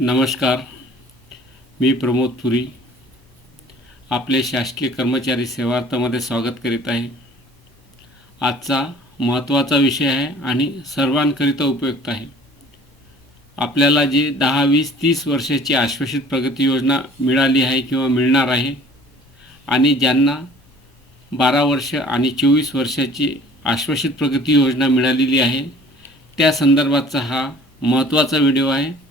नमस्कार मी प्रमोद पुरी. आपले शासकीय कर्मचारी सेवार्थामध्ये स्वागत करीत आहे. आजचा महत्त्वाचा विषय आहे आणि सर्वांकरिता उपयुक्त आहे. आपल्याला जी दहा वीस तीस वर्षाची आश्वासित प्रगती योजना मिळाली आहे किंवा मिळणार आहे आणि ज्यांना बारा वर्ष आणि चोवीस वर्षाची आश्वासित प्रगती योजना मिळालेली आहे त्या संदर्भातचा हा महत्त्वाचा व्हिडिओ आहे.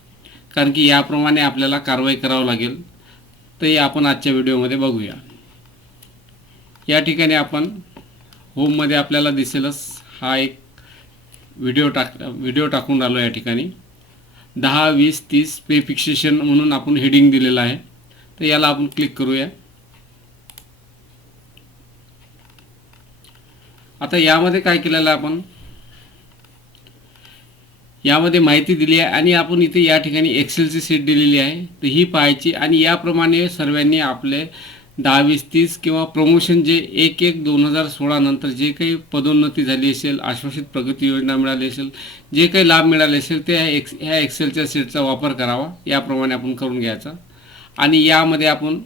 कारण की याप्रमाणे आपल्याला कारवाई करावं लागेल. तर आपण आजच्या व्हिडिओमध्ये बघूया. या ठिकाणी आपण होममध्ये आपल्याला दिसेलच हा एक व्हिडिओ टाक व्हिडिओ टाकून राहिलो या ठिकाणी. दहा वीस तीस पे फिक्सेशन म्हणून आपण हेडिंग दिलेलं आहे. तर याला आपण क्लिक करूया. आता यामध्ये काय केलेलं आहे आपण? यामध्ये माहिती दिली आहे आणि आपण इथे या ठिकाणी एक्सेलची सीट दिलेली आहे. तर ही पाहायची आणि याप्रमाणे सर्वांनी आपले दहा वीस तीस किंवा प्रमोशन जे एक एक दोन हजार सोळानंतर जे काही पदोन्नती झाली असेल आश्वासित प्रगती योजना मिळाली असेल जे काही लाभ मिळाले असेल ते ह्या एक्स ह्या एक्सेलच्या सीटचा वापर करावा. याप्रमाणे आपण करून घ्यायचा. आणि यामध्ये आपण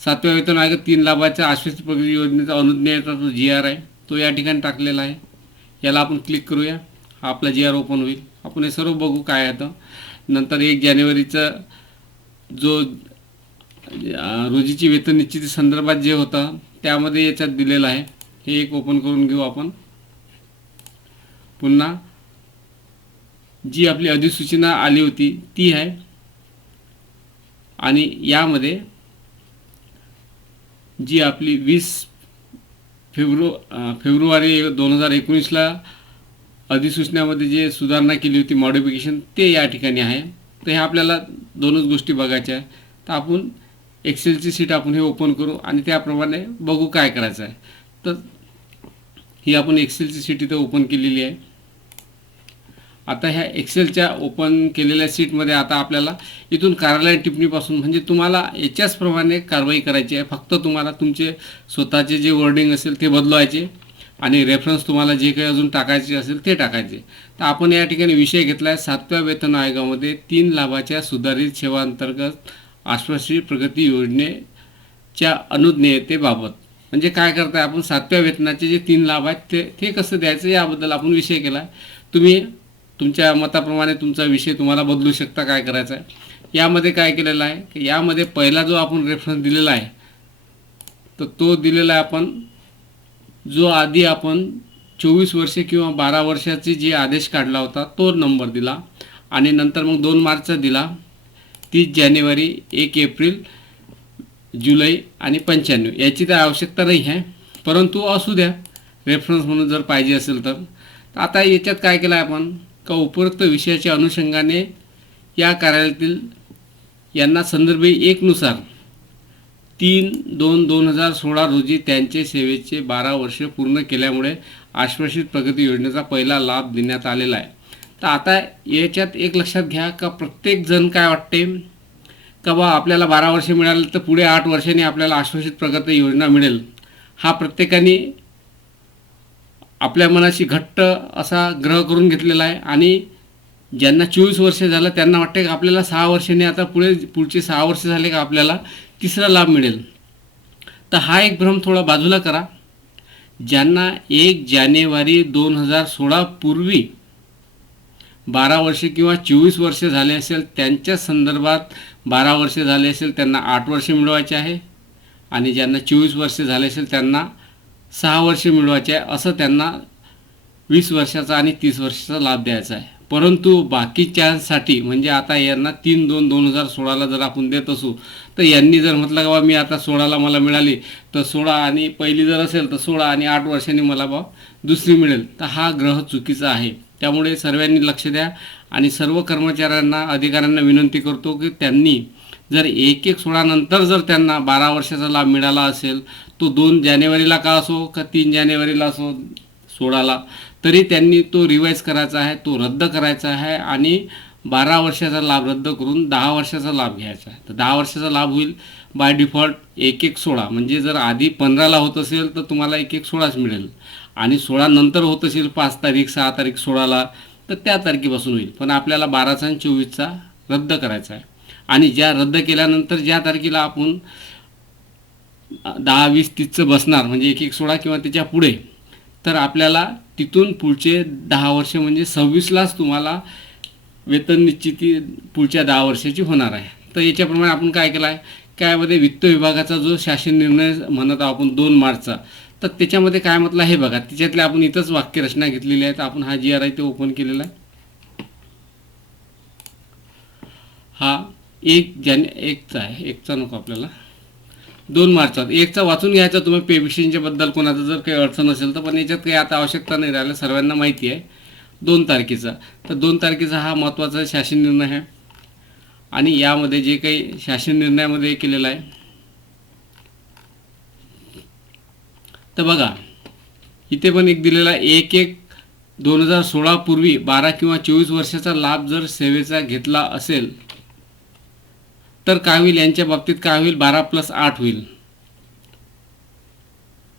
सातव्या वेतन आयोग तीन लाभाच्या आश्वासित प्रगती योजनेचा अनुज्ञेचा जो जी आर आहे तो या ठिकाणी टाकलेला आहे. याला आपण क्लिक करूया. आपला जी आर ओपन होईल. आपण हे सर्व बघू काय आता. नंतर एक जानेवारीचा जो रोजीची वेतन निश्चिती संदर्भात जे होतं त्यामध्ये याच्यात दिलेलं आहे. हे एक ओपन करून घेऊ आपण. पुन्हा जी आपली अधिसूचना आली होती ती आहे. आणि यामध्ये जी आपली वीस फेब्रु फेब्रुवारी दोन हजार एकोणीसला अधिसूचनामध्ये जे सुधारणा केली होती मॉडिफिकेशन ते या ठिकाणी आहे. तर हे आपल्याला दोनच गोष्टी बघायच्या आहे तर आपण एक्सेलची सीट आपण हे ओपन करू आणि त्याप्रमाणे बघू काय करायचं आहे. तर ही आपण एक्सेलची सीट इथं ओपन केलेली आहे. आता ह्या एक्सेलच्या ओपन केलेल्या सीटमध्ये आता आपल्याला इथून कार्यालय टिप्पणीपासून म्हणजे तुम्हाला याच्याचप्रमाणे कारवाई करायची आहे. फक्त तुम्हाला तुमचे स्वतःचे जे वर्डिंग असेल ते बदलवायचे. आणि रेफरन्स तुम्हाला जे काही अजून टाकायचे असेल ते टाकायचे. तर आपण या ठिकाणी विषय घेतला आहे सातव्या वेतन आयोगामध्ये तीन लाभाच्या सुधारित सेवांतर्गत आश्वासी प्रगती योजनेच्या अनुज्ञेयतेबाबत. म्हणजे काय करताय आपण? सातव्या वेतनाचे जे तीन लाभ आहेत ते ते कसं द्यायचं? याबद्दल आपण विषय केला आहे तुम्ही तुमच्या मताप्रमाणे तुमचा विषय तुम्हाला बदलू शकता काय करायचा आहे यामध्ये काय केलेलं आहे? की यामध्ये पहिला जो आपण रेफरन्स दिलेला आहे तर तो दिलेला आहे आपण जो आधी आपण चोवीस वर्षे किंवा बारा वर्षाचे जे आदेश काढला होता तो नंबर दिला. आणि नंतर मग दोन मार्चचा दिला. तीस जानेवारी एक एप्रिल जुलै आणि पंच्याण्णव. याची तर आवश्यकता नाही आहे. परंतु असू द्या. रेफरन्स म्हणून जर पाहिजे असेल तर. तर आता याच्यात काय केलं आहे आपण? का उपरोक्त विषयाच्या अनुषंगाने या कार्यालयातील यांना संदर्भ एकनुसार तीन दोन दोन हजार सोळा रोजी त्यांचे सेवेचे बारा वर्ष पूर्ण केल्यामुळे आश्वासित प्रगती योजनेचा पहिला लाभ देण्यात आलेला आहे. तर आता याच्यात एक लक्षात घ्या का प्रत्येक जण काय वाटते? का बा आपल्याला बारा वर्ष मिळालं तर पुढे आठ वर्षांनी आपल्याला आश्वासित प्रगती योजना मिळेल? हा प्रत्येकाने आपल्या मनाशी घट्ट असा ग्रह करून घेतलेला आहे आणि ज्यांना चोवीस वर्ष झालं त्यांना वाटते का आपल्याला सहा वर्षांनी आता पुढे पुढचे सहा वर्ष झाले का आपल्याला तिसरा लाभ मिळेल. तर हा एक भ्रम थोडा बाजूला करा. ज्यांना एक जानेवारी दोन हजार सोळा पूर्वी बारा वर्षे किंवा चोवीस वर्षे झाले असेल त्यांच्या संदर्भात बारा वर्षे झाले असेल त्यांना आठ वर्षे मिळवायचे आहे. आणि ज्यांना चोवीस वर्षे झाले असेल त्यांना सहा वर्षे मिळवायचे आहे. असं त्यांना वीस वर्षाचा आणि तीस वर्षाचा लाभ द्यायचा आहे. परंतु बाकीच्यांसाठी म्हणजे आता यांना तीन दोन दोन हजार सोळाला जर आपण देत असू तर यांनी जर म्हटलं का बा मी आता सोळाला मला मिळाली तर सोळा आणि पहिली जर असेल तर सोळा आणि आठ वर्षांनी मला बा दुसरी मिळेल. तर हा ग्रह चुकीचा आहे. त्यामुळे सर्वांनी लक्ष द्या आणि सर्व कर्मचाऱ्यांना अधिकाऱ्यांना विनंती करतो की त्यांनी जर एक एक सोळानंतर जर त्यांना बारा वर्षाचा लाभ मिळाला असेल तो दोन जानेवारीला का असो का तीन जानेवारीला असो सोळाला तरी त्यांनी तो रिवाईज करायचा आहे तो रद्द करायचा आहे आणि बारा वर्षाचा लाभ रद्द करून दहा वर्षाचा लाभ घ्यायचा आहे. तर दहा वर्षाचा लाभ होईल बाय डिफॉल्ट एक एक सोळा. म्हणजे जर आधी पंधराला होत असेल तर तुम्हाला एक एक सोळाच मिळेल. आणि सोळा नंतर होत असेल पाच तारीख सहा तारीख सोळाला तर त्या तारखेपासून होईल. पण आपल्याला बाराचा आणि चोवीसचा रद्द करायचा आहे. आणि ज्या रद्द केल्यानंतर ज्या तारखेला आपण दहा वीस तीसचं बसणार म्हणजे एक एक सोळा किंवा त्याच्या पुढे तर आपल्याला तिथून पुढचे दहा वर्ष म्हणजे सव्वीसलाच तुम्हाला वेतन निश्चिती पुढच्या दहा वर्षाची होणार आहे. तर याच्याप्रमाणे आपण काय केलं आहे त्यामध्ये वित्त विभागाचा जो शासन निर्णय म्हणत आहोत आपण दोन मार्चचा तर त्याच्यामध्ये काय म्हटलं हे बघा त्याच्यातल्या आपण इथंच वाक्यरचना घेतलेली आहे. तर आपण हा जी आर आहे ते ओपन केलेला आहे. हा एक जाने एकचा आहे एकचा नको आपल्याला. दोन मार्चात. एकचा वाचून घ्यायचा तुम्ही पेबिशनच्या बद्दल कोणाचं जर काही अडचण असेल तर पण याच्यात काही आता आवश्यकता नाही राहिलं सर्वांना माहिती आहे. दोन तारखेचा. तर दोन तारखेचा हा महत्त्वाचा शासन निर्णय आहे. आणि यामध्ये जे काही शासन निर्णयामध्ये केलेलं आहे. तर बघा इथे पण एक दिलेला एक एक दोन हजार सोळापूर्वी बारा किंवा चोवीस वर्षाचा लाभ जर सेवेचा घेतला असेल तर काय होईल? यांच्या बाबतीत काय होईल? बारा प्लस आठ होईल.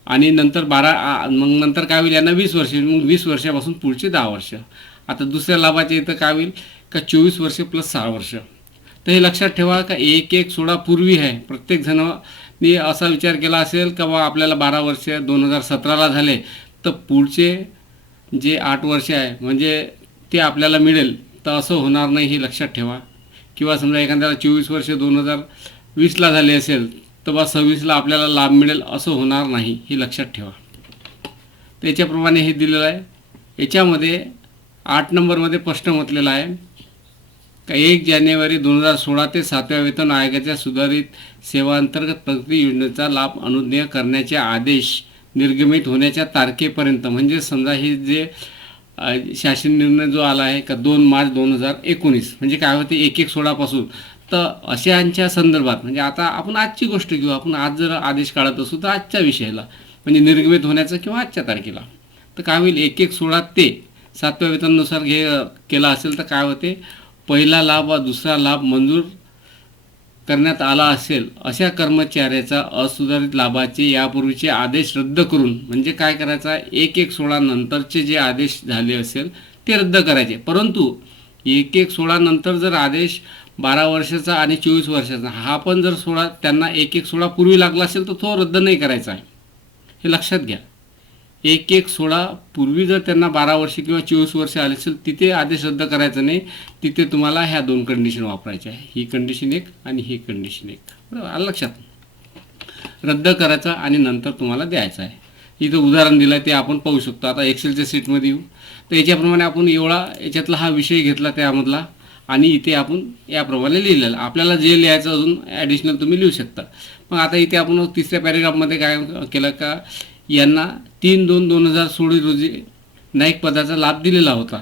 आणि नंतर बारा आ- मग नंतर काय होईल? यांना वीस वर्ष मग वीस वर्षापासून पुढचे दहा वर्ष. आता दुसऱ्या लाभाचे इथं काय होईल? का चोवीस वर्ष प्लस सहा वर्ष. तर हे लक्षात ठेवा का एक एक सोळा पूर्वी आहे. प्रत्येक जणांनी असा विचार केला असेल का बा आपल्याला बारा वर्ष दोन हजार सतराला झाले तर पुढचे जे आठ वर्ष आहे म्हणजे ते आपल्याला मिळेल तर असं होणार नाही हे लक्षात ठेवा. किंवा समजा एखाद्याला चोवीस वर्ष दोन हजार वीसला झाले असेल तर बा सव्वीसला आपल्याला लाभ मिळेल असं होणार नाही हे लक्षात ठेवा. त्याच्याप्रमाणे हे दिलेलं आहे. याच्यामध्ये आठ नंबरमध्ये प्रश्न म्हटलेला आहे का एक जानेवारी दोन हजार सोळा ते सातव्या वेतन आयोगाच्या सुधारित सेवांतर्गत प्रगती योजनेचा लाभ अनुज्ञेय करण्याचे आदेश निर्गमित होण्याच्या तारखेपर्यंत म्हणजे समजा हे जे शासन निर्णय जो आला आहे का दोन मार्च दोन हजार एकोणीस म्हणजे काय होते एक एक सोळापासून. तर अशांच्या संदर्भात म्हणजे आता आपण आजची गोष्ट घेऊ आपण आज जर आदेश काढत असू तर आजच्या विषयाला म्हणजे निर्गमित होण्याचं किंवा आजच्या तारखेला. तर काय होईल एक एक सोळा ते सातव्या वेतनानुसार घे केला असेल तर काय होते पहिला लाभ व दुसरा लाभ मंजूर करण्यात आला असेल अशा कर्मचाऱ्याचा असुधारित लाभाचे यापूर्वीचे आदेश रद्द करून म्हणजे काय करायचा? एक एक सोळा नंतरचे जे आदेश झाले असेल ते रद्द करायचे. परंतु एक एक सोळा नंतर जर आदेश बारा वर्षाचा आणि चोवीस वर्षाचा हा पण जर सोळा त्यांना एक एक सोळा पूर्वी लागला असेल तर तो रद्द नाही करायचा आहे. हे लक्षात घ्या. एक एक सोळा पूर्वी जर त्यांना बारा वर्ष किंवा चोवीस वर्ष आले असेल तिथे आदेश रद्द करायचा नाही. तिथे तुम्हाला ह्या दोन कंडिशन वापरायच्या आहे. ही कंडिशन एक आणि ही कंडिशन एक. बरोबर? आलं लक्षात? रद्द करायचा आणि नंतर तुम्हाला द्यायचा आहे. इथं उदाहरण दिलं आहे ते आपण पाहू शकतो. आता एक्सेलच्या सीटमध्ये येऊ. तर याच्याप्रमाणे आपण एवढा याच्यातला हा विषय घेतला त्यामधला आणि इथे आपण याप्रमाणे लिहिलेलं. आपल्याला जे लिहायचं अजून ॲडिशनल तुम्ही लिहू शकता. मग आता इथे आपण तिसऱ्या पॅरेग्राफमध्ये काय केलं का? यांना तीन दोन दोन हजार सोळा रोजी नाईक पदाचा लाभ दिलेला होता.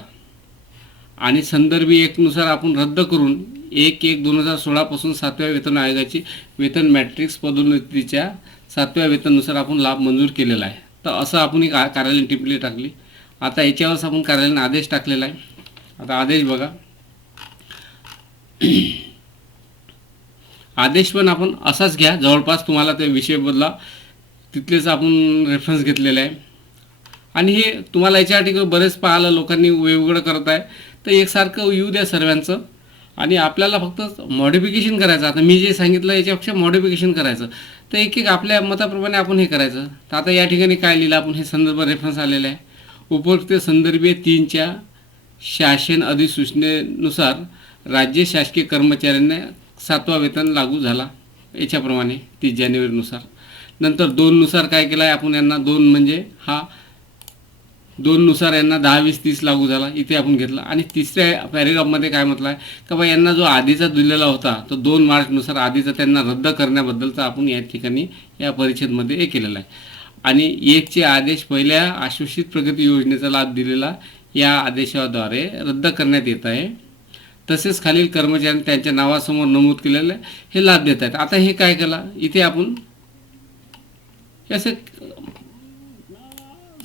आणि संदर्भी एकनुसार आपण रद्द करून एक एक दोन हजार सोळापासून सातव्या वेतन आयोगाची वेतन मॅट्रिक्स पदोन्नतीच्या सातव्या वेतनानुसार आपण लाभ मंजूर केलेला आहे. तर असं आपण एक कार्यालयीन टिपली टाकली. आता याच्यावरच आपण कार्यालयीन आदेश टाकलेला आहे. आता आदेश बघा. आदेश पण आपण असाच घ्या. जवळपास तुम्हाला ते विषय बदला तिथलेच आपण रेफरन्स घेतलेला आहे. आणि हे तुम्हाला याच्या ठिकाणी बरेच पाहायला लोकांनी वेगवेगळं करत आहे. तर एकसारखं येऊ द्या सर्वांचं. आणि आपल्याला फक्त मॉडिफिकेशन करायचं. आता मी जे सांगितलं याच्यापेक्षा मॉडिफिकेशन करायचं. तर एक एक आपल्या मताप्रमाणे आपण हे करायचं. तर आता या ठिकाणी काय लिहिलं आपण? हे संदर्भ रेफरन्स आलेलं आहे. उपरोक्त संदर्भीय तीनच्या शासन अधिसूचनेनुसार राज्य शासकीय कर्मचाऱ्यांना सातवा वेतन लागू झाला. याच्याप्रमाणे तीस जानेवारीनुसार. नंतर दोननुसार काय केलं आहे आपण यांना दोन म्हणजे हा दोननुसार यांना दहा वीस तीस लागू झाला. इथे आपण घेतला. आणि तिसऱ्या पॅरेग्राफमध्ये काय म्हटलं आहे का बा यांना जो आधीचा दिलेला होता तो दोन मार्चनुसार आधीचा त्यांना रद्द करण्याबद्दलचा आपण या ठिकाणी या परिषदमध्ये हे केलेला आहे. आणि एकचे आदेश पहिल्या आश्वासित प्रगती योजनेचा लाभ दिलेला या आदेशाद्वारे रद्द करण्यात येत आहे. तसेच खालील कर्मचाऱ्यांनी त्यांच्या नावासमोर नमूद केलेले हे लाभ देत आहेत. आता हे काय केलं? इथे आपण असे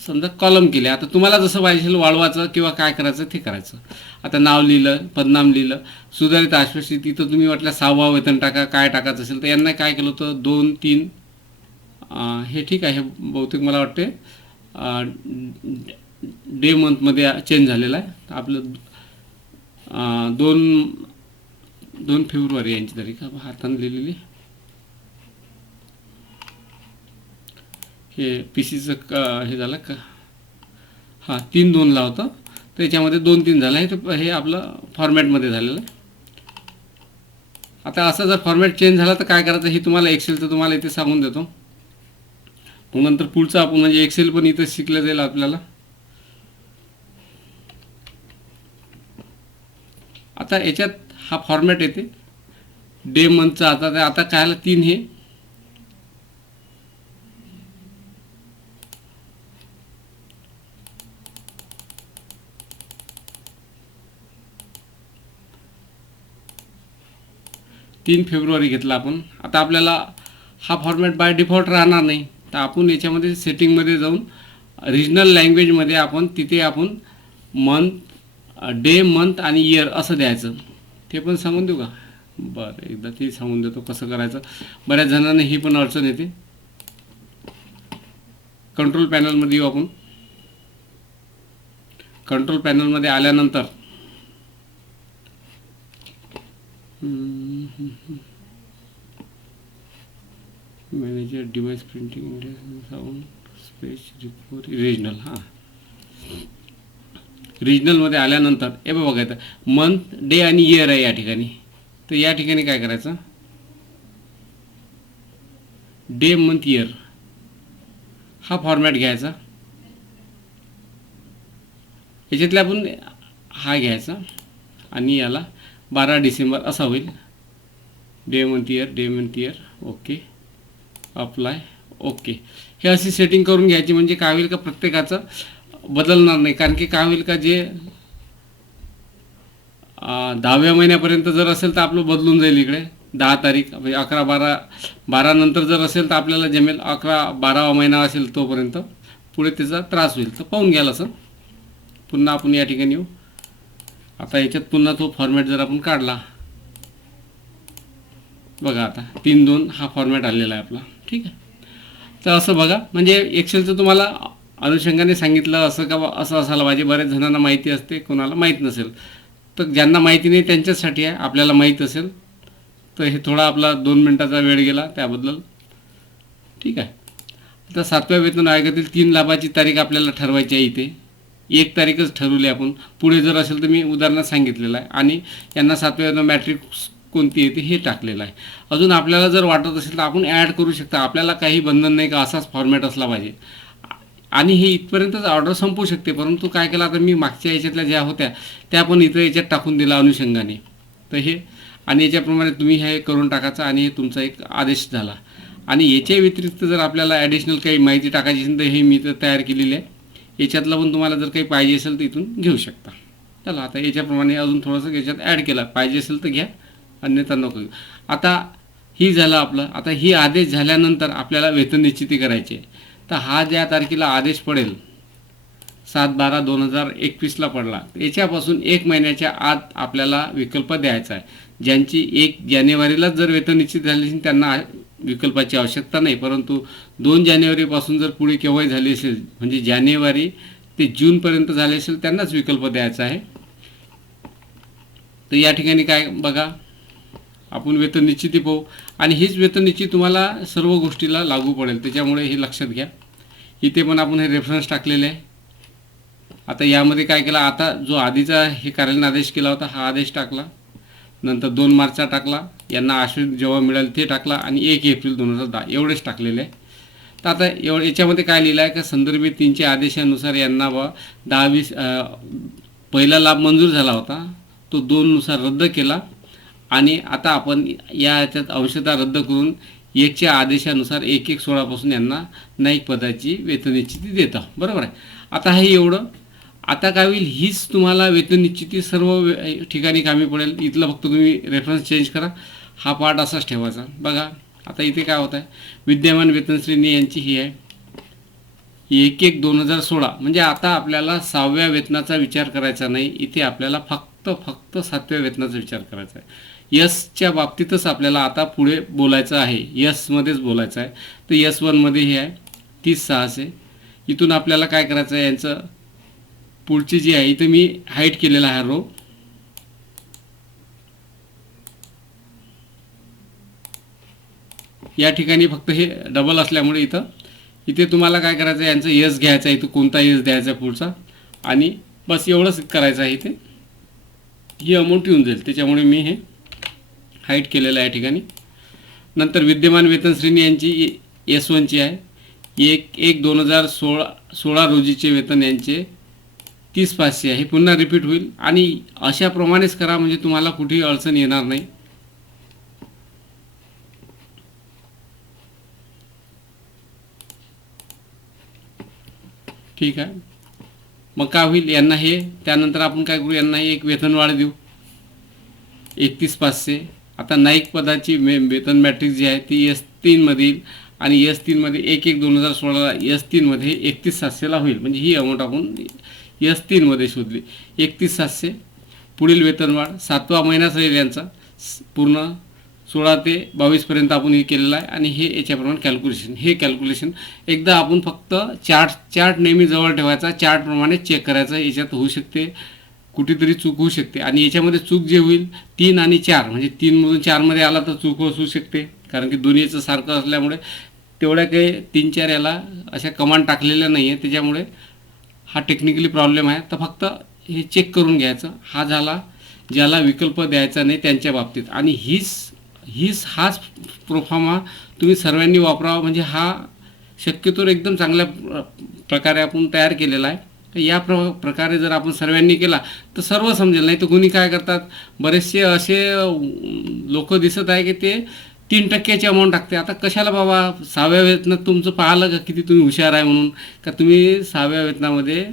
समजा कॉलम केले. आता तुम्हाला जसं पाहिजे वाढवायचं किंवा काय करायचं ते करायचं. आता नाव लिहिलं पदनाम लिहिलं. सुधारित आश्वासित तिथं तुम्ही वाटलं सहावा वेतन टाका काय टाकायचं असेल तर यांना काय केलं होतं? दोन तीन. हे ठीक आहे हे बहुतेक मला वाटते डे मंथमध्ये चेंज झालेला आहे. आपलं दोन दोन फेब्रुवारी यांची तारीख. हातानं हाताने लिहिलेली. हे पी सीचं क हे झालं का? हां तीन दोनला होतं. त्याच्यामध्ये दोन तीन झालं. आहे तर हे आपलं फॉर्मॅटमध्ये झालेलं. आहे आता असा जर फॉर्मॅट चेंज झाला तर काय करायचं? हे तुम्हाला एक्सेलचं तुम्हाला इथे सांगून देतो. मग नंतर पुढचं आपण म्हणजे एक्सेल पण इथं शिकलं जाईल आपल्याला. आता याच्यात हा फॉर्मॅट येते. डे मंथचा आता आता काय तीन हे? तीन फेब्रुवारी घेतला आपण. आता आपल्याला हा फॉर्मॅट बाय डिफॉल्ट राहणार नाही. तर आपण याच्यामध्ये सेटिंगमध्ये जाऊन रिजनल लँग्वेजमध्ये आपण तिथे आपण मंथ डे मंथ आणि इयर असं द्यायचं. ते पण सांगून देऊ का? बरं एकदा ते सांगून देतो कसं करायचं. बऱ्याच जणांना ही पण अडचण येते. कंट्रोल पॅनलमध्ये येऊ आपण. कंट्रोल पॅनलमध्ये आल्यानंतर manager device printing India sound space report regional हां रिजनलमध्ये आल्यानंतर हे बघा बघायचं मंथ डे आणि इयर आहे या ठिकाणी. तर या ठिकाणी काय करायचं? डे मंथ इयर हा फॉर्मॅट घ्यायचा. याच्यातल्या आपण हा घ्यायचा. आणि याला बारा डिसेंबर असा होईल. Day month year day month year okay apply okay हे अशी सेटिंग करून घ्यायची म्हणजे काय होईल का प्रत्येकाचं बदलणार नाही. कारण की काय होईल का जे दहाव्या महिन्यापर्यंत जर असेल तर आपलं बदलून जाईल इकडे. दहा तारीख म्हणजे अकरा बारा बारा नंतर जर असेल तर आपल्याला जमेल अकरा बारावा महिना असेल तोपर्यंत. पुढे त्याचा त्रास होईल. तर पाहून घ्याल असं. पुन्हा आपण या ठिकाणी येऊ. आता याच्यात पुन्हा तो फॉर्मॅट जर आपण काढला बघा आता तीन दोन हा फॉर्मॅट आलेला आहे आपला. ठीक आहे? तर असं बघा. म्हणजे एक्सेलचं तुम्हाला अनुषंगाने सांगितलं असं का बा- असं असायला पाहिजे. बऱ्याच जणांना माहिती असते कोणाला माहीत नसेल. तर ज्यांना माहिती नाही त्यांच्यासाठी आहे आपल्याला माहीत असेल. तर हे थोडा आपला दोन मिनटाचा वेळ गेला त्याबद्दल. ठीक आहे? आता सातव्या वेतन आयोगातील तीन लाभाची तारीख आपल्याला ठरवायची आहे इथे. एक तारीखच ठरवली आपण. पुढे जर असेल तर मी उदाहरणात सांगितलेलं आहे. आणि यांना सातव्या वेतन मॅट्रिक्स कोणती येते हे टाकलेलं आहे. अजून आपल्याला जर वाटत असेल तर आपण ॲड करू शकता. आपल्याला काही बंधन नाही का? असाच फॉर्मॅट असला पाहिजे. आणि हे इथपर्यंतच ऑर्डर संपू शकते. परंतु काय केलं? आता मी मागच्या याच्यातल्या ज्या होत्या त्या पण इथं याच्यात टाकून दिला अनुषंगाने. तर हे आणि याच्याप्रमाणे तुम्ही हे करून टाकायचं आणि हे तुमचा एक आदेश झाला. आणि याच्या व्यतिरिक्त जर आपल्याला ॲडिशनल काही माहिती टाकायची असेल तर हे मी तर तयार केलेली आहे. याच्यातलं पण तुम्हाला जर काही पाहिजे असेल तर इथून घेऊ शकता. चला आता याच्याप्रमाणे अजून थोडंसं याच्यात ॲड केला. पाहिजे असेल तर घ्या. अन्यथा नको. आता ही झालं आपलं. आता ही आदेश झाल्यानंतर आपल्याला वेतन निश्चिती करायची आहे. तर हा ज्या तारखेला आदेश पडेल सात बारा दोन हजार एकवीसला पडला याच्यापासून एक महिन्याच्या आत आपल्याला विकल्प द्यायचा आहे. ज्यांची एक जानेवारीलाच जर वेतन निश्चित झाली असेल त्यांना विकल्पाची आवश्यकता नाही. परंतु दोन जानेवारीपासून जर पुढे केव्हाही झाली असेल म्हणजे जानेवारी ते जूनपर्यंत झाले असेल त्यांनाच विकल्प द्यायचा आहे. तर या ठिकाणी काय बघा आपण वेतन निश्चिती पाहू. आणि हीच वेतन निश्चित तुम्हाला सर्व गोष्टीला लागू पडेल. त्याच्यामुळे हे लक्षात घ्या. इथे पण आपण हे रेफरन्स टाकलेले आहे. आता यामध्ये काय केलं? आता जो आधीचा हे कार्यालयीन आदेश केला होता हा आदेश टाकला. नंतर दोन मार्चचा टाकला. यांना आश्रित जेव्हा मिळाले ते टाकला. आणि एक एप्रिल दोन हजार दहा एवढेच टाकलेले आहे. तर आता एव याच्यामध्ये काय लिहिलं आहे? का संदर्भित तीनच्या आदेशानुसार यांना व दहा वीस पहिला लाभ मंजूर झाला होता. तो दोननुसार रद्द केला. आणि आता आपण या याच्यात अंशता रद्द करून एकच्या आदेशानुसार एक एक सोळापासून यांना नाईक पदाची वेतन निश्चिती देत. आहोत बरोबर आहे? आता हे एवढं. आता काय होईल? हीच तुम्हाला वेतन निश्चिती सर्व ठिकाणी कामी पडेल. इथलं फक्त तुम्ही रेफरन्स चेंज करा. हा पार्ट असाच ठेवायचा. बघा आता इथे काय होत आहे विद्यमान वेतन श्रेणी यांची ही आहे. एक एक दोन हजार सोळा. म्हणजे आता आपल्याला सहाव्या वेतनाचा विचार करायचा नाही. इथे आपल्याला फक्त फक्त सातव्या वेतनाचा विचार करायचा आहे. यसच्या बाबतीतच आपल्याला आता पुढे बोलायचं आहे. यसमध्येच बोलायचं आहे. तर यस वनमध्ये हे आहे. तीस सहाशे. इथून आपल्याला काय करायचं आहे? यांचं पुढची जी आहे इथं मी हाईट केलेला आहे रो या ठिकाणी फक्त हे डबल असल्यामुळे इथं इथे तुम्हाला काय करायचं आहे? यांचं यस घ्यायचं आहे. इथं कोणता यस द्यायचा आहे पुढचा? आणि बस एवढंच करायचं आहे इथे. ही अमाऊंट येऊन जाईल. त्याच्यामुळे मी हे हाईट केलेलं आहे या ठिकाणी. नंतर विद्यमान वेतन श्रेणी यांची एस वनची आहे. एक एक दोन हजार सोळा सोळा रोजीचे वेतन यांचे तीस पाचशे आहे. पुन्हा रिपीट होईल. आणि अशाप्रमाणेच करा म्हणजे तुम्हाला कुठेही अडचण येणार नाही. ठीक आहे. मग काय होईल? यांना हे त्यानंतर आपण काय करू? यांना एक वेतनवाढ देऊ. एकतीस पाचशे. आता नाईक पदाची मे वेतन मॅट्रिक्स जी आहे ती एस तीनमधील आणि एस तीनमध्ये एक एक दोन हजार सोळाला एस तीनमध्ये एकतीस सातशेला होईल. म्हणजे ही अमाऊंट आपण एस तीनमध्ये शोधली. एकतीस सातशे पुढील वेतनवाढ सातवा महिनाच राहील यांचा पूर्ण सोळा ते बावीसपर्यंत आपण हे केलेलं आहे आणि हे याच्याप्रमाणे कॅल्क्युलेशन हे कॅल्क्युलेशन एकदा आपण फक्त चार्ट चार्ट नेहमी जवळ ठेवायचा चार्टप्रमाणे चेक करायचं याच्यात होऊ शकते. कुठेतरी चूक होऊ शकते. आणि याच्यामध्ये चूक जे होईल तीन आणि चार म्हणजे तीनमधून चारमध्ये आला तर चूक असू शकते. कारण की दोन्हीचं सारखं असल्यामुळे तेवढ्या काही तीन चार याला अशा कमांड टाकलेल्या नाही आहे त्याच्यामुळे हा टेक्निकली प्रॉब्लेम आहे. तर फक्त हे चेक करून घ्यायचं. हा झाला ज्याला विकल्प द्यायचा नाही त्यांच्या बाबतीत. आणि हीच हीच हाच प्रोफॉर्मा तुम्ही सर्वांनी वापरावा. म्हणजे हा शक्यतो एकदम चांगल्या प्रकारे आपण तयार केलेला आहे. तर या प्र प्रकारे जर आपण सर्वांनी केला तर सर्व समजेल. नाही तर कोणी काय करतात? बरेचसे असे लोक दिसत आहे की ते तीन टक्क्याची अमाऊंट टाकते. आता कशाला बाबा सहाव्या वेतनात तुमचं पाहिलं का किती तुम्ही हुशार आहे म्हणून? का तुम्ही सहाव्या वेतनामध्ये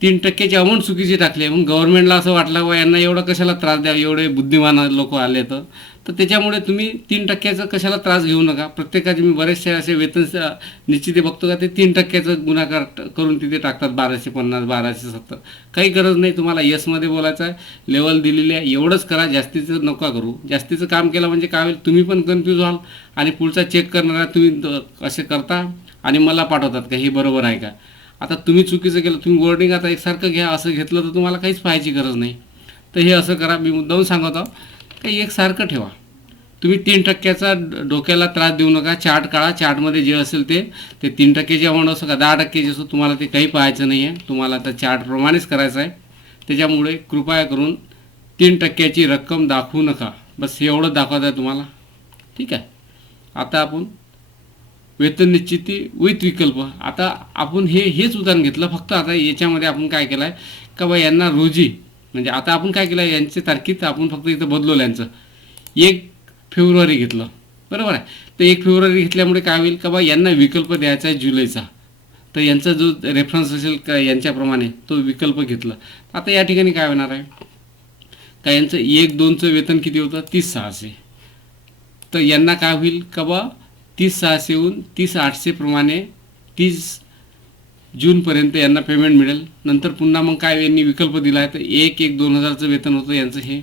तीन टक्क्याची अमाऊंट चुकीची टाकली आहे मग गव्हर्नमेंटला असं वाटलं बा यांना एवढं कशाला त्रास द्या एवढे बुद्धिमान लोक आले तर? तर त्याच्यामुळे तुम्ही तीन टक्क्याचं कशाला त्रास घेऊ नका. प्रत्येकाचे मी बरेचसे असे वेतन निश्चित बघतो का ते तीन टक्क्याचं गुन्हाकार करून तिथे टाकतात बाराशे पन्नास बाराशे सत्तर. काही गरज नाही तुम्हाला यसमध्ये बोलायचं आहे लेवल दिलेली आहे एवढंच करा जास्तीचं नका करू. जास्तीचं काम केलं म्हणजे काय होईल तुम्ही पण कन्फ्यूज व्हाल आणि पुढचा चेक करणारा तुम्ही असे करता आणि मला पाठवतात का हे बरोबर आहे का? आता तुम्ही चुकीचं केलं तुम्ही वर्डिंग आता एकसारखं घ्या असं घेतलं तर तुम्हाला काहीच पाहायची गरज नाही. तर हे असं करा मी मुद्दाहून सांगत आहो काही एकसारखं ठेवा. तुम्ही तीन टक्क्याचा डोक्याला त्रास देऊ नका चार्ट काढा चार्टमध्ये जे असेल ते ते तीन टक्केचे अमाऊंट असो का दहा टक्क्याची असो तुम्हाला ते काही पाहायचं नाही आहे तुम्हाला आता चार्टप्रमाणेच करायचं आहे. त्याच्यामुळे कृपया करून तीन टक्क्याची रक्कम दाखवू नका. बस एवढं दाखवत आहे तुम्हाला. ठीक आहे. आता आपण वेतन निश्चिती विथ विकल्प. आता आपण हे हेच उदाहरण घेतलं. फक्त आता याच्यामध्ये आपण काय केलं आहे का बा यांना रोजी म्हणजे आता आपण काय केलं आहे यांच्या तारखेत आपण फक्त इथं बदलवलं यांचं. एक फेब्रुवारी घेतलं. बरोबर आहे? तर एक फेब्रुवारी घेतल्यामुळे काय होईल? का बा यांना विकल्प द्यायचा आहे जुलैचा. तर यांचा जो रेफरन्स असेल का यांच्याप्रमाणे तो विकल्प घेतला. आता या ठिकाणी काय होणार आहे? का यांचं एक दोनचं वेतन किती होतं? तीस सहाशे. तर यांना काय होईल? का बा तीस सहाशेहून तीस आठशेप्रमाणे तीस जूनपर्यंत यांना पेमेंट मिळेल. नंतर पुन्हा मग काय यांनी विकल्प दिला आहे तर एक एक दोन हजारचं वेतन होतं यांचं हे.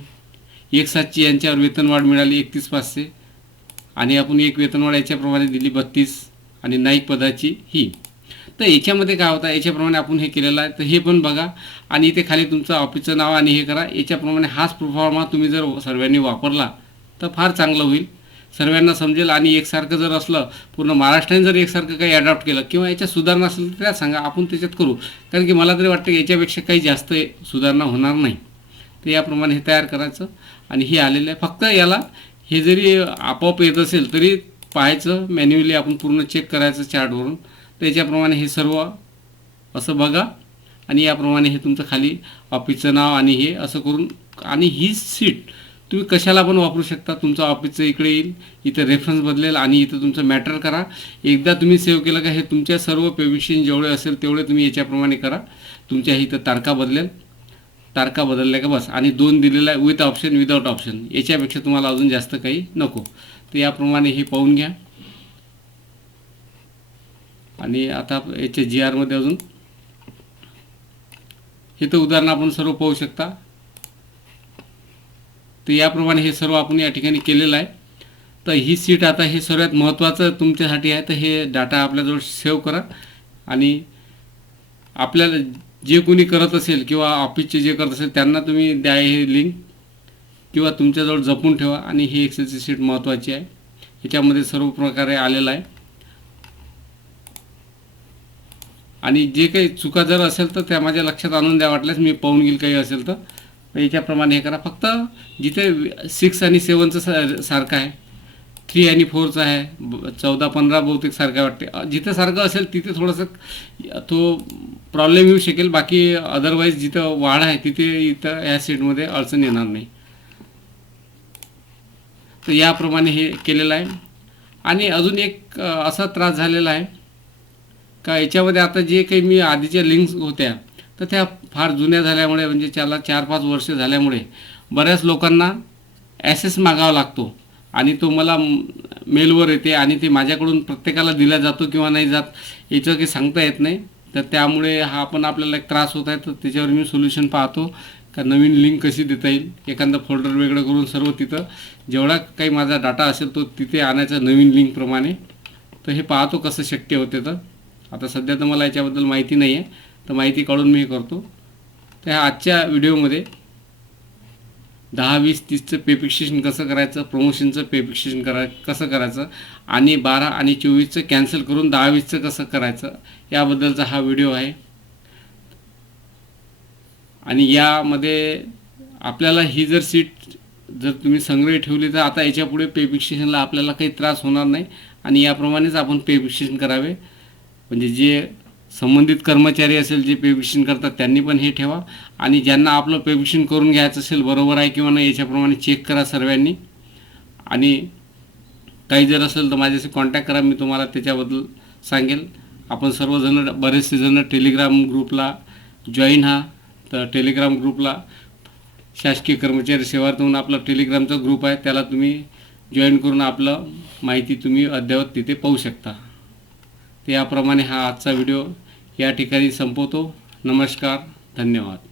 एक सातची यांच्यावर वेतनवाढ मिळाली एकतीस पाचशे. आणि आपण एक वेतनवाढ याच्याप्रमाणे दिली बत्तीस आणि नाईक पदाची ही. तर याच्यामध्ये काय होता याच्याप्रमाणे आपण हे केलेलं आहे. तर हे पण बघा. आणि इथे खाली तुमचं ऑफिसचं नाव आणि हे करा. याच्याप्रमाणे हाच प्रोफॉर्मा तुम्ही जर सर्वांनी वापरला तर फार चांगलं होईल. सर्वांना समजेल आणि एकसारखं जर असलं पूर्ण महाराष्ट्राने जर एकसारखं काही अडॉप्ट केलं किंवा याच्यात सुधारणा असेल तर त्या सांगा आपण त्याच्यात करू. कारण की मला तरी वाटतं याच्यापेक्षा काही जास्त सुधारणा होणार नाही. तर याप्रमाणे हे तयार करायचं आणि हे आलेलं आहे. फक्त याला हे जरी आपोआप येत असेल तरी पाहायचं मॅन्युअली आपण पूर्ण चेक करायचं चार्टवरून त्याच्याप्रमाणे हे सर्व असं बघा आणि याप्रमाणे हे तुमचं खाली ऑफिसचं नाव आणि हे असं करून आणि ही सीट तुम्ही कशाला पण वापरू शकता. तुमचं ऑफिसचं इकडे येईल इथं रेफरन्स बदलेल आणि इथं तुमचं मॅटर करा. एकदा तुम्ही सेव्ह केलं का हे तुमच्या सर्व पेमिशन जेवढे असेल तेवढे तुम्ही याच्याप्रमाणे करा. तुमच्या इथं तारखा बदलेल. तारखा बदलल्या का बस. आणि दोन दिलेला आहे विथ ऑप्शन विदाउट ऑप्शन याच्यापेक्षा तुम्हाला अजून जास्त काही नको. तर याप्रमाणे हे पाहून घ्या. आणि आता याच्या जी आरमध्ये अजून. हे तर उदाहरण आपण सर्व पाहू शकता. तर याप्रमाणे हे सर्व आपण या ठिकाणी केलेलं आहे. तर ही सीट आता हे सर्वात महत्त्वाचं तुमच्यासाठी आहे. तर हे डाटा आपल्याजवळ सेव्ह करा. आणि आपल्याला जे कोणी करत असेल किंवा ऑफिसचे जे करत असेल त्यांना तुम्ही द्या हे लिंक किंवा तुमच्याजवळ जपून ठेवा. आणि ही एक्सेलची सीट महत्त्वाची आहे. याच्यामध्ये सर्व प्रकारे आलेला आहे. आणि जे काही चुका जर असेल तर त्या माझ्या लक्षात आणून द्या वाटल्यास मी पाहून घेईल काही असेल तर. याच्याप्रमाणे हे करा. फक्त जिथे सिक्स आणि सेवनचं सा सारखं आहे थ्री आणि फोरचं आहे ब- चौदा पंधरा बहुतेक सारखं वाटते. जिथं सारखं असेल तिथे थोडंसं तो प्रॉब्लेम येऊ शकेल. बाकी अदरवाईज जिथं वाढ आहे तिथे इथं ह्या सीटमध्ये अडचण येणार नाही. तर याप्रमाणे हे केलेलं आहे. आणि अजून एक असा त्रास झालेला आहे. का याच्यामध्ये आता जे काही मी आधीच्या लिंक्स होत्या तर त्या फार जुन्या झाल्यामुळे म्हणजे त्याला चार पाच वर्ष झाल्यामुळे बऱ्याच लोकांना ॲसेस मागावा लागतो. आणि तो मला मेलवर येते आणि ते माझ्याकडून प्रत्येकाला दिला जातो किंवा नाही जात याचं काही सांगता येत नाही. तर त्यामुळे हा पण आपल्याला एक त्रास होत आहे. तर त्याच्यावर मी सोल्युशन पाहतो. का नवीन लिंक कशी देता येईल एखादं फोल्डर वेगळं करून सर्व तिथं जेवढा काही माझा डाटा असेल तो तिथे आणायचा नवीन लिंकप्रमाणे तर हे पाहतो कसं शक्य होते तर. आता सध्या तर मला याच्याबद्दल माहिती नाही आहे तर माहिती काढून मी करतो. तर ह्या आजच्या व्हिडिओमध्ये दहा वीस तीसचं पे फिक्सेशन कसं करायचं प्रमोशनचं पे फिक्सेशन करा कसं करायचं आणि बारा आणि चोवीसचं कॅन्सल करून दहा वीसचं कसं करायचं याबद्दलचा हा व्हिडिओ आहे. आणि यामध्ये आपल्याला ही जर सीट जर तुम्ही संग्रही ठेवली तर आता याच्यापुढे पे फिक्सेशनला आपल्याला काही त्रास होणार नाही आणि याप्रमाणेच आपण पे फिक्सेशन करावे. म्हणजे जे संबंधित कर्मचारी असेल जे पेविक्शन करतात त्यांनी पण हे ठेवा. आणि ज्यांना आपलं पेविक्शन करून घ्यायचं असेल बरोबर आहे किंवा नाही याच्याप्रमाणे चेक करा सर्वांनी. आणि काही जर असेल तर माझ्याशी कॉन्टॅक्ट करा मी तुम्हाला त्याच्याबद्दल सांगेल. आपण सर्वजण बरेचसे जण टेलिग्राम ग्रुपला जॉईन हा. तर टेलिग्राम ग्रुपला शासकीय कर्मचारी सेवार्थ म्हणून आपला टेलिग्रामचा ग्रुप आहे. त्याला तुम्ही जॉईन करून आपलं माहिती तुम्ही अद्ययावत तिथे पाहू शकता. तर याप्रमाणे हा आजचा व्हिडिओ या ठिकाणी संपवतो. नमस्कार. धन्यवाद.